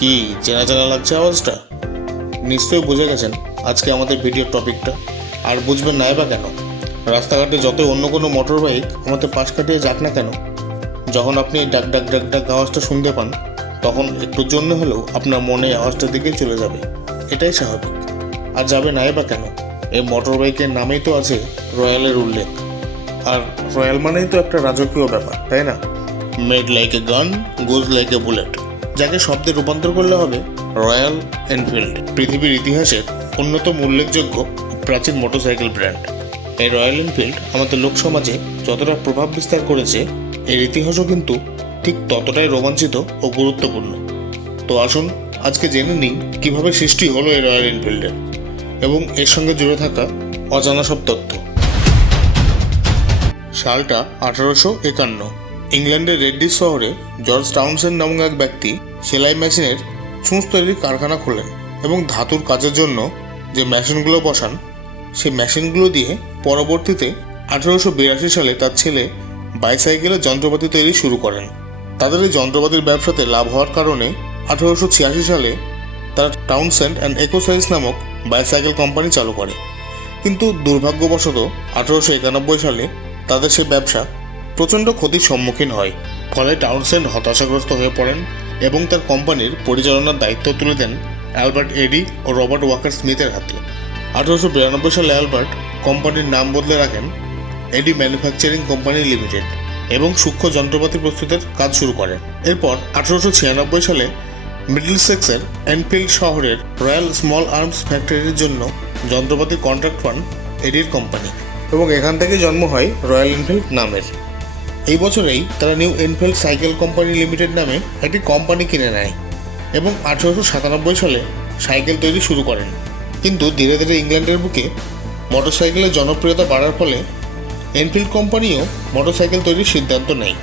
কি চেনা চেনা লাগছে আওয়াজটা? নিশ্চয়ই বুঝে গেছেন আজকে আমাদের ভিডিওর টপিকটা। আর বুঝবেন নাই বা কেন? রাস্তাঘাটে যতই অন্য কোনো মোটর বাইক আমাদের পাশ কাটিয়ে যাক না কেন, যখন আপনি এই ডাক ডাক ডাক ডাক আওয়াজটা শুনতে পান, তখন একটুর জন্য হলেও আপনার মনে আওয়াজটার দিকেই চলে যাবে। এটাই স্বাভাবিক। আর যাবে নাই বা কেন? এই মোটর বাইকের নামেই তো আছে রয়্যালের উল্লেখ। আর রয়্যাল মানেই তো একটা রাজকীয় ব্যাপার, তাই না? মেড লাইক এ গান, গোজ লাইক এ বুলেট, যাকে শব্দে রূপান্তর করলে হবে রয়্যাল এনফিল্ড। পৃথিবীর ইতিহাসের অন্যতম উল্লেখযোগ্য প্রাচীন মোটরসাইকেল ব্র্যান্ড এই রয়্যাল এনফিল্ড আমাদের লোকসমাজে যতটা প্রভাব বিস্তার করেছে, এর ইতিহাসও কিন্তু ঠিক ততটাই রোমাঞ্চিত ও গুরুত্বপূর্ণ। তো আসুন আজকে জেনে নিই কীভাবে সৃষ্টি হলো এই রয়্যাল এনফিল্ডের এবং এর সঙ্গে জুড়ে থাকা অজানা সব তথ্য। সালটা 1851। ইংল্যান্ডের রেডডিস শহরে জর্জ টাউনসেন্ড নামক এক ব্যক্তি সেলাই মেশিনের ছুঁচ তৈরির কারখানা খোলেন এবং ধাতুর কাজের জন্য যে মেশিনগুলো বসান, সেই মেশিনগুলো দিয়ে পরবর্তীতে 1882 সালে তার ছেলে বাইসাইকেলের যন্ত্রপাতি তৈরি শুরু করেন। তাদের এই যন্ত্রপাতির ব্যবসাতে লাভ হওয়ার কারণে 1886 সালে তারা টাউনসেন্ড অ্যান্ড এক্সারসাইজ নামক বাইসাইকেল কোম্পানি চালু করে। কিন্তু দুর্ভাগ্যবশত 1891 সালে তাদের সেই ব্যবসা প্রচণ্ড ক্ষতির সম্মুখীন হয়। ফলে টাউনসেন্ড হতাশাগ্রস্ত হয়ে পড়েন এবং তার কোম্পানির পরিচালনার দায়িত্ব তুলে দেন অ্যালবার্ট এডি ও রবার্ট ওয়াকার স্মিথের হাতে। 1892 সালে অ্যালবার্ট কোম্পানির নাম বদলে রাখেন এডি ম্যানুফ্যাকচারিং কোম্পানি লিমিটেড এবং সূক্ষ্ম যন্ত্রপাতি প্রস্তুতের কাজ শুরু করেন। এরপর 1896 সালে মিডলসেক্সের এনফিল্ড শহরের রয়্যাল স্মল আর্মস ফ্যাক্টরির জন্য যন্ত্রপাতি কন্ট্রাক্ট পান এডির কোম্পানি এবং এখান থেকে জন্ম হয় রয়্যাল এনফিল্ড নামের। এই বছরেই তারা new Enfield cycle company limited নামে একটি কোম্পানি কিনে নেয় এবং 1897 সালে সাইকেল তৈরি শুরু করেন। কিন্তু ধীরে ধীরে ইংল্যান্ডের বুকে মোটরসাইকেলের জনপ্রিয়তা বাড়ার ফলে এনফিল্ড কোম্পানিও মোটরসাইকেল তৈরির সিদ্ধান্ত নেয়।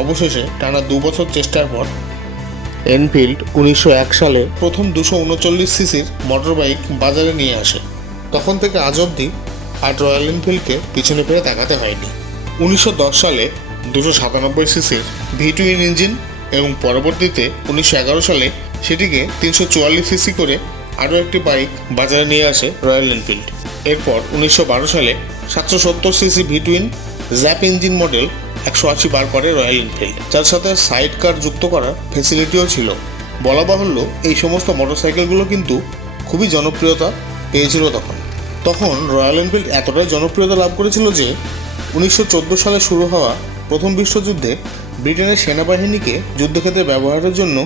অবশেষে টানা 2 বছর চেষ্টার পর এনফিল্ড 1901 সালে প্রথম 239 সিসির মোটর বাইক বাজারে নিয়ে আসে। তখন থেকে আজ অবধি আর রয়্যাল এনফিল্ডকে পিছনে ফিরে তাকাতে হয়নি। 1910 সালে 297 সিসির V2 ইঞ্জিন এবং পরবর্তীতে 1911 সালে সেটিকে 344 সিসি করে আরও একটি বাইক বাজারে নিয়ে আসে রয়্যাল এনফিল্ড। এরপর 1912 সালে 770 CC V2 zap engine model 180 বার করে রয়্যাল এনফিল্ড, যার সাথে সাইড কার যুক্ত করার ফেসিলিটিও ছিল। বলা বাহুল্য, এই সমস্ত মোটরসাইকেলগুলো কিন্তু খুবই জনপ্রিয়তা পেয়েছিল তখন রয়্যাল এনফিল্ড এতটাই জনপ্রিয়তা লাভ করেছিল যে 1914 সালে শুরু হওয়া প্রথম বিশ্বযুদ্ধে ব্রিটেনের সেনাবাহিনীকে যুদ্ধক্ষেত্রে ব্যবহারের জন্য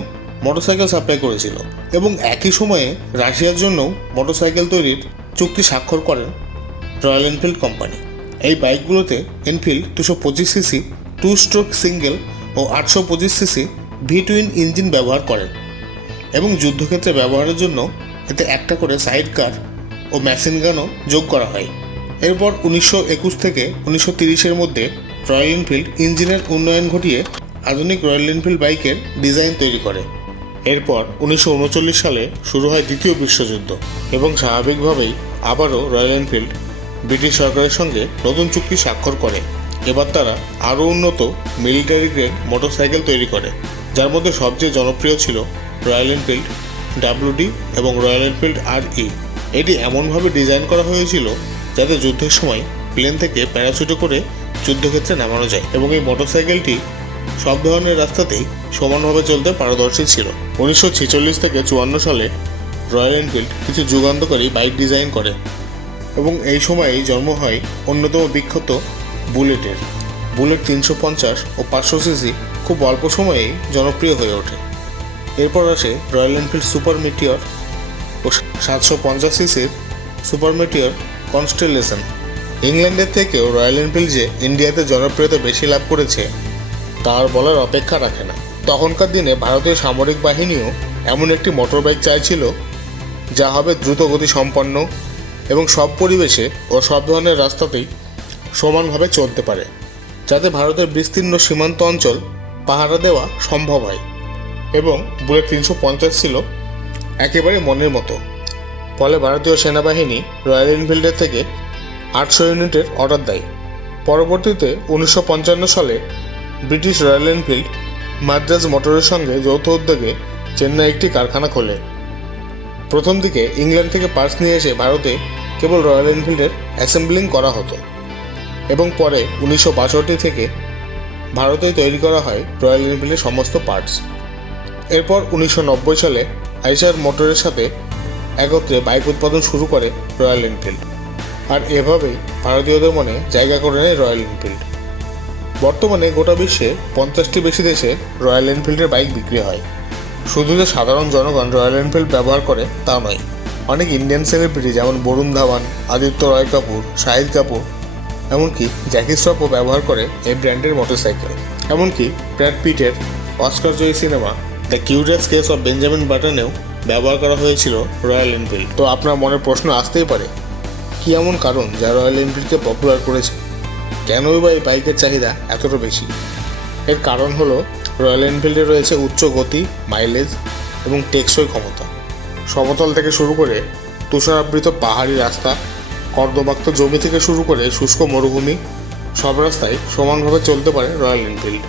মোটরসাইকেল সাপ্লাই করেছিল এবং একই সময়ে রাশিয়ার জন্যও মোটরসাইকেল তৈরির চুক্তি স্বাক্ষর করেন রয়্যাল এনফিল্ড কোম্পানি। এই বাইকগুলোতে এনফিল্ড 225 সিসি 2 স্ট্রোক সিঙ্গেল ও 825 সিসি V2 ইঞ্জিন ব্যবহার করেন এবং যুদ্ধক্ষেত্রে ব্যবহারের জন্য এতে একটা করে সাইড কার ও মেশিন গানও যোগ করা হয়। এরপর 1921 থেকে 1930-এর মধ্যে রয়্যাল এনফিল্ড ইঞ্জিনের উন্নয়ন ঘটিয়ে আধুনিক রয়্যাল এনফিল্ড বাইকের ডিজাইন তৈরি করে। এরপর 1939 সালে শুরু হয় দ্বিতীয় বিশ্বযুদ্ধ এবং স্বাভাবিকভাবেই আবারও রয়্যাল এনফিল্ড ব্রিটিশ সরকারের সঙ্গে নতুন চুক্তি স্বাক্ষর করে। এবার তারা আরও উন্নত মিলিটারি গ্রেড মোটরসাইকেল তৈরি করে, যার মধ্যে সবচেয়ে জনপ্রিয় ছিল রয়্যাল এনফিল্ড WD এবং রয়্যাল এনফিল্ড RE। এটি এমনভাবে ডিজাইন করা হয়েছিল যাতে যুদ্ধের সময় প্লেন থেকে প্যারাশুটে করে যুদ্ধক্ষেত্রে নামানো যায় এবং এই মোটরসাইকেলটি সব ধরনের রাস্তাতেই সমানভাবে চলতে পারদর্শী ছিল। 1946 থেকে 54 সালে রয়্যাল এনফিল্ড কিছু যুগান্তকারী বাইক ডিজাইন করে এবং এই সময়েই জন্ম হয় অন্যতম বিখ্যাত বুলেটের। বুলেট 350 ও 500 সিসি খুব অল্প সময়েই জনপ্রিয় হয়ে ওঠে। এরপর আসে রয়্যাল এনফিল্ড সুপার মিটিয়র ও 750 সিসির সুপার মিটিয়র কনস্টেলেশন। ইংল্যান্ডের থেকেও রয়্যাল এনফিল্ড যে ইন্ডিয়াতে জনপ্রিয়তা বেশি লাভ করেছে তার বলার অপেক্ষা রাখে না। তখনকার দিনে ভারতীয় সামরিক বাহিনীও এমন একটি মোটর বাইক চাইছিল যা হবে দ্রুতগতি সম্পন্ন এবং সব পরিবেশে ও সব ধরনের রাস্তাতেই সমানভাবে চলতে পারে, যাতে ভারতের বিস্তীর্ণ সীমান্ত অঞ্চল পাহারা দেওয়া সম্ভব হয়। এবং বুলেট 350 ছিল একেবারে মনের মতো। ফলে ভারতীয় সেনাবাহিনী রয়্যাল এনফিল্ডের থেকে 800 ইউনিটের অর্ডার দেয়। পরবর্তীতে 1955 সালে ব্রিটিশ রয়্যাল এনফিল্ড মাদ্রাজ মোটরের সঙ্গে যৌথ উদ্যোগে চেন্নাই একটি কারখানা খোলে। প্রথম দিকে ইংল্যান্ড থেকে পার্টস নিয়ে এসে ভারতে কেবল রয়্যাল এনফিল্ডের অ্যাসেম্বলিং করা হতো এবং পরে 1962 থেকে ভারতেই তৈরি করা হয় রয়্যাল এনফিল্ডের সমস্ত পার্টস। এরপর 1990 সালে আইসার মোটরের সাথে একত্রে বাইক উৎপাদন শুরু করে রয়্যাল এনফিল্ড, আর এভাবেই ভারতীয়দের মনে জায়গা করে নেয় রয়্যাল এনফিল্ড। বর্তমানে গোটা বিশ্বে 50টি বেশি দেশে রয়্যাল এনফিল্ডের বাইক বিক্রি হয়। শুধু যে সাধারণ জনগণ রয়্যাল এনফিল্ড ব্যবহার করে তা নয়, অনেক ইন্ডিয়ান সেলিব্রিটি যেমন বরুণ ধাওয়ান, আদিত্য রয় কাপুর, শাহিদ কাপুর, এমনকি জ্যাকি শ্রফও ব্যবহার করে এই ব্র্যান্ডের মোটরসাইকেল। এমনকি ব্র্যাড পিটের অস্কারজয়ী cinema the Curious Case of Benjamin বাটনেও ব্যবহার করা হয়েছিল রয়্যাল এনফিল্ড। তো আপনার মনে প্রশ্ন আসতেই পারে, কী এমন কারণ যা রয়্যাল এনফিল্ডকে পপুলার করেছে? কেনই বা এই বাইকের চাহিদা এতটা বেশি? এর কারণ হলো রয়্যাল এনফিল্ডে রয়েছে উচ্চ গতি, মাইলেজ এবং টেকসই ক্ষমতা। সমতল থেকে শুরু করে তুষারাবৃত পাহাড়ি রাস্তা, কর্দমাক্ত জমি থেকে শুরু করে শুষ্ক মরুভূমি, সব রাস্তায় সমানভাবে চলতে পারে রয়্যাল এনফিল্ড।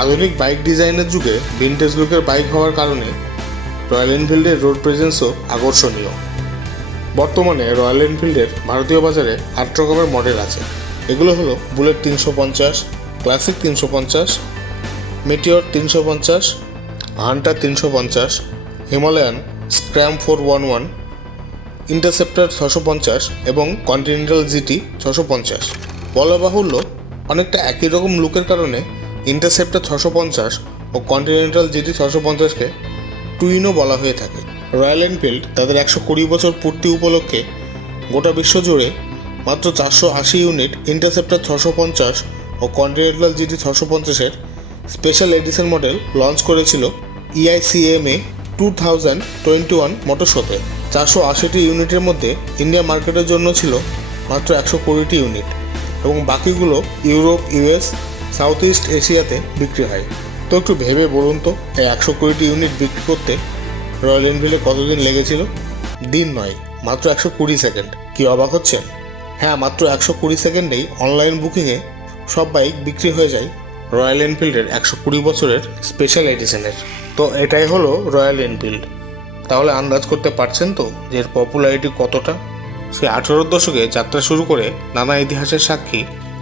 আধুনিক বাইক ডিজাইনের যুগে ভিনটেজ লুকের বাইক হওয়ার কারণে রয়্যাল এনফিল্ডের রোড প্রেজেন্সও আকর্ষণীয়। বর্তমানে রয়্যাল এনফিল্ডের ভারতীয় বাজারে 8 রকমের মডেল আছে। এগুলো হলো bullet 350, classic 350, meteor 350, Hunter 350, Himalayan Scram 411, interceptor 650 এবং কন্টিনেন্টাল জিটি 650। বলা বাহুল্য, অনেকটা একই রকম লুকের কারণে ইন্টারসেপ্টর 650 ও কন্টিনেন্টাল জিটি 650কে টুইনও বলা হয়ে থাকে। রয়্যাল এনফিল্ড তাদের 120 বছর পূর্তি উপলক্ষে গোটা বিশ্ব জুড়ে মাত্র 480 ইউনিট ইন্টারসেপ্টর 650 ও কন্টিনেন্টাল জিটি 650-এর স্পেশাল এডিশন মডেল লঞ্চ করেছিল EICMA 2021 মোটর শোতে। 480টি ইউনিটের মধ্যে ইন্ডিয়া মার্কেটের জন্য ছিল মাত্র 120টি ইউনিট এবং বাকিগুলো ইউরোপ, US, সাউথ ইস্ট এশিয়াতে বিক্রি হয়। তো একটু ভেবে বলুন তো, এই 120টি ইউনিট বিক্রি করতে রয়্যাল এনফিল্ডে কতদিন লেগেছিল? দিন নয়, মাত্র 120 সেকেন্ড। কি অবাক হচ্ছেন? হ্যাঁ, মাত্র 120 সেকেন্ডেই অনলাইন বুকিংয়ে সব বাইক বিক্রি হয়ে যায় রয়্যাল এনফিল্ডের 120 বছরের স্পেশাল এডিশনের। তো এটাই হলো রয়্যাল এনফিল্ড। তাহলে আন্দাজ করতে পারছেন তো যে এর পপুলারিটি কতটা? সে 18 দশকে যাত্রা শুরু করে নানা ইতিহাসের সাক্ষী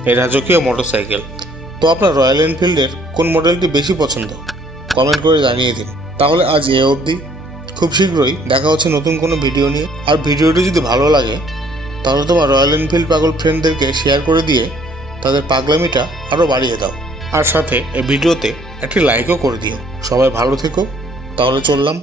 এই রাজকীয় মোটরসাইকেল। তো আপনার রয়্যাল এনফিল্ডের কোন মডেলটি বেশি পছন্দ? কমেন্ট করে জানিয়ে দিন। তাহলে আজ এ অবধি। খুব শীঘ্রই দেখা হচ্ছে নতুন কোনো ভিডিও নিয়ে। আর ভিডিওটি যদি ভালো লাগে তাহলে তোমার রয়্যাল এনফিল্ড পাগল ফ্রেন্ডদেরকে শেয়ার করে দিয়ে তাদের পাগলামিটা আরও বাড়িয়ে দাও। আর সাথে এই ভিডিওতে একটি লাইকও করে দিও। সবাই ভালো থেকো। তাহলে চললাম।